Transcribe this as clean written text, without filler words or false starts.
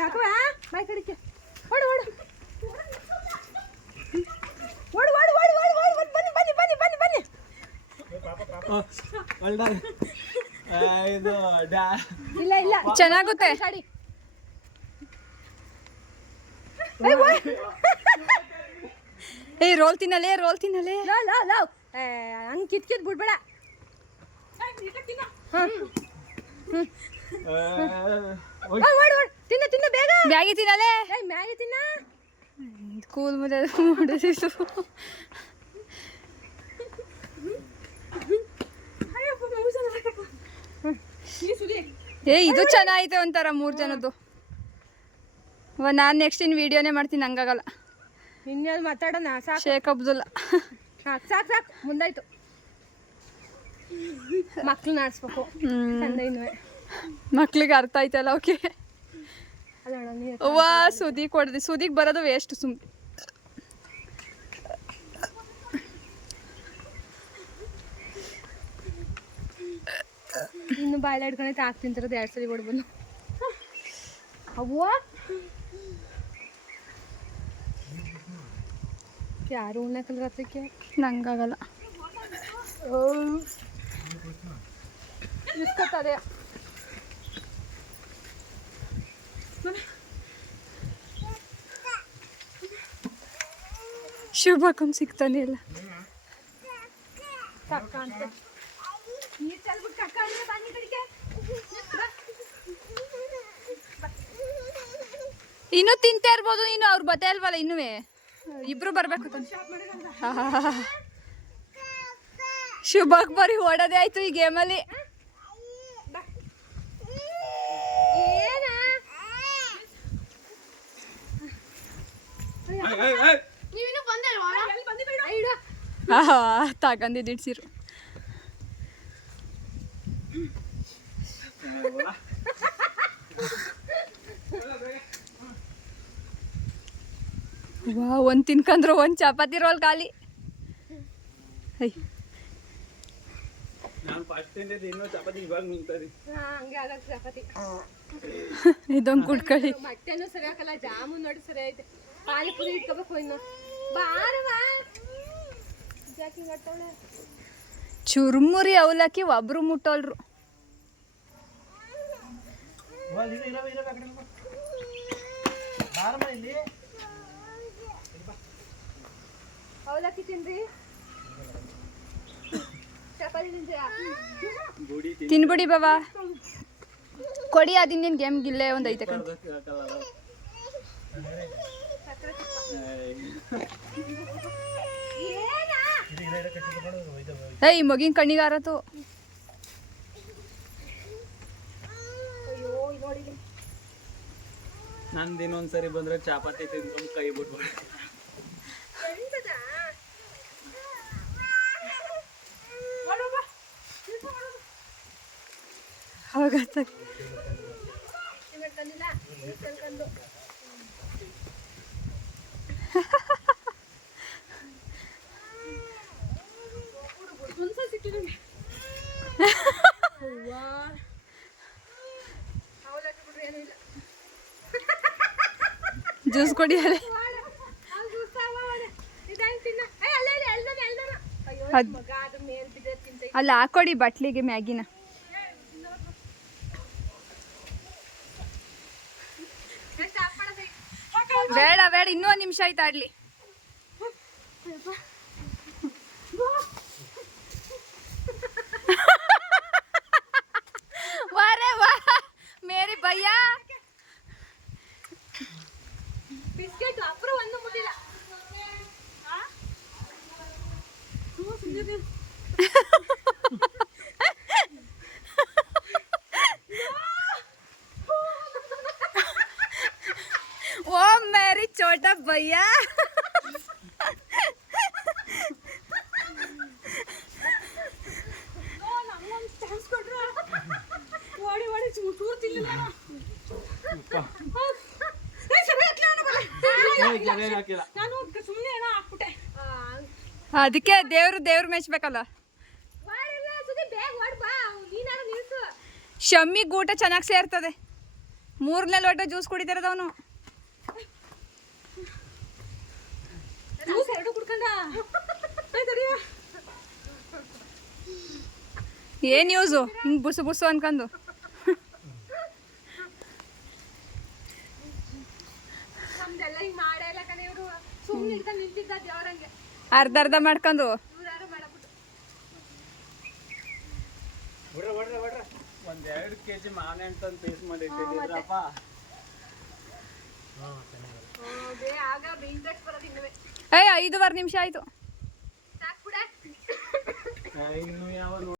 ಯಾಕೋ ಬಾಯ್ ಕಡಿಕೆ ಓಡು ಓಡು ಓಡು ಓಡು ಓಡು ಓಡು ಓಡು ಬನ್ನಿ ಬನ್ನಿ ಬನ್ನಿ ಬನ್ನಿ ಬನ್ನಿ ಇಲ್ಲ ಇಲ್ಲ ಚೆನ್ನಾಗುತ್ತೆ. ಏ ರೋಲ್ ತಿನ್ನಲೇ ಹಂಗೆ ಕಿತ್ಕಿತ್ ಬಿಡ್ಬೇಡ. ತಿನ್ನ ಬೇಗ. ಮ್ಯಾಗಿ ತಿನ್ನಲೇ. ಮ್ಯಾಗಿ ತಿನ್ನ. ಕೂಲ್ ಮುದ್ದೆ ಮಾಡಿಸಿತು. ಏ ಇದು ಚೆನ್ನಾಗೈತೆ ಒಂಥರ 3 ಜನದ್ದು. ನಾನು ನೆಕ್ಸ್ಟ್ ಇನ್ನು ವಿಡಿಯೋನೇ ಮಾಡ್ತೀನಿ, ಹಂಗಾಗಲ್ಲ. ಇನ್ನೇನು ಮಾತಾಡೋಣ. ಶೇಖ್ ಅಬ್ದುಲ್ಲಾ. ಸಾಕು ಸಾಕು ಸಾಕು ಮುಂದಾಯ್ತು. ಮಕ್ಳನ್ನ ಆಡಿಸ್ಬೇಕು ಇನ್ನೂ ಮಕ್ಳಿಗೆ ಅರ್ಥ ಆಯ್ತಲ್ಲ. ಓಕೆ ಅವ್ವ ಸುದಿಗೆ ಕೊಡ್ದಿ, ಸುದಿಗೆ ಬರೋದು ವೇಸ್ಟ್ ಸುಮ್ಮನೆ. ಇನ್ನು ಬಾಯ್ಲ ಹಿಡ್ಕೊಂಡೈತೆ ಆಗ್ತಿಂತಿರೋದು 2 ಸರಿ ಹೊಡ್ಬಂದು. ಅವ್ವ ಯಾರು ಉಣ್ಣಕಲ್ಗತ್ತಕ್ಕೆ ನಂಗಾಗಲ್ಲ. ಇಸ್ಕೊತದೆ. ಶುಭಕಂ ಸಿಗ್ತಾನೆ ಇಲ್ಲ. ಇನ್ನು ತಿಂತಾ ಇರ್ಬೋದು ನೀನು. ಅವ್ರು ಬತ್ತೆ ಅಲ್ವಲ್ಲ ಇನ್ನೂ. ಇಬ್ರು ಬರ್ಬೇಕು. ಶುಭಕ್ ಬರೀ ಓಡೋದೇ ಆಯ್ತು ಈ ಗೇಮಲ್ಲಿ. ತಗೊಂಡಿದ್ದಿಡ್ಸಿರು. ವಾ ಒಂದು ತಿನ್ಕಂದ್ರು 1 ಚಪಾತಿ ರೋಲ್ ಖಾಲಿ. ಇದೊಂದು ಕುಡ್ಕೊಳ್ಳಿ. ಮೊಟ್ಟೆನೂ ಸರಿ ಹಾಕಲ್ಲ, ಜಾಮೂನ್ ನೋಡಿ ಸರಿ ಐತೆ. ಪಾನಿಪುರಿ ಇಟ್ಕೋಬೇಕು ಇನ್ನು. ಬಾರವಾ ಜಾಕಿ ಮಾಡ್ತಾವಳೆ. ಚುರುಮುರಿ ಅವಲಕ್ಕಿ ಒಬ್ರು ಮುಟ್ಟೋಲ್ರು. ಅವಲಕ್ಕಿ ತಿನ್ರಿ. ಚಪಾತಿ ತಿಂತೀರಾ? ತಿನ್ಬಿಡಿ ಬಾಬಾ. ಕೊಡಿ ಅದಿನ್ನೇನು ಗೇಮ್ ಗಿಲ್ಲೇ ಒಂದು ಐತೆ ಕಣ್. ಏಯ್ ಮಗಿನ ಕಣ್ಣಿಗಾರತು. ನಂದು ಇನ್ನೊಂದ್ಸರಿ ಬಂದ್ರೆ ಚಪಾತಿ ತಿಂದ್ಕೊಂಡು ಕೈ ಬಿಟ್ಬಿಡ. ಹೋಗತ್ತ ಜ್ಯೂಸ್ ಕೊಡಿ. ಅಲ್ಲಿ ಹಾಕೊಡಿ ಬಟ್ಲಿಗೆ ಮ್ಯಾಗಿನ. ಬೇಡ ಬೇಡ, ಇನ್ನೂ 1 ನಿಮಿಷ ಆಯ್ತು ಆಡ್ಲಿ. ವಾರೆ ವಾ ಮೇರಿ ಭಯ್ಯ. ಬಿಸ್ಕೆಟ್ ಅಪ್ರ ಒಂದು ಮುಟ್ಟಿಲ್ಲ. ओ मेरी छोटा भैया. ಅದಕ್ಕೆ ದೇವ್ರು ಮೆಚ್ಬೇಕಲ್ಲ. ಶಮ್ಮಿಗೆ ಊಟ ಚೆನ್ನಾಗಿ ಸೇರ್ತದೆ. ಮೂರನೇ ಲೋಟ ಜ್ಯೂಸ್ ಕುಡಿತಿರೋದು ಅವನು. ಜ್ಯೂಸ್ ಎರಡು ಕುಡ್ಕೊಂಡ ಏನ್ ಯೂಸು ಹಿಂಗ್ ಬುಸು ಬುಸು ಅನ್ಕೊಂಡು. ನಮ್ದೆಲ್ಲ ಹಿಂಗ್ ಮಾಡೇ ಇಲ್ಲ ಕಣೆ ಇವರು. ಸುಮ್ಮನೆ ಇರ್ತಾನೆ ನಿಂತಿದ್ದ ದೇವರಂಗೆ ಅರ್ಧ ಅರ್ಧ ಮಾಡ್ಕೊಂಡು. ಇವ್ರಾರು ಮಾಡಬಿಟ್ಟು ಒಂದ್ 2 kg ಮಾವಿನ ಹಣ್ಣು ತಂದು ಪೀಸ್ ಮಾಡಿ ಇಟ್ಟಿದ್ರಪ್ಪ. ಆಗ ಇಂಟ್ರೆಸ್ಟ್ ಬರೋದು ಇನ್ನುವೆ. 5:15 ನಿಮಿಷ ಆಯ್ತು. ಸಾಕ್ಬಿಡ ಇನ್ನು ಯಾವ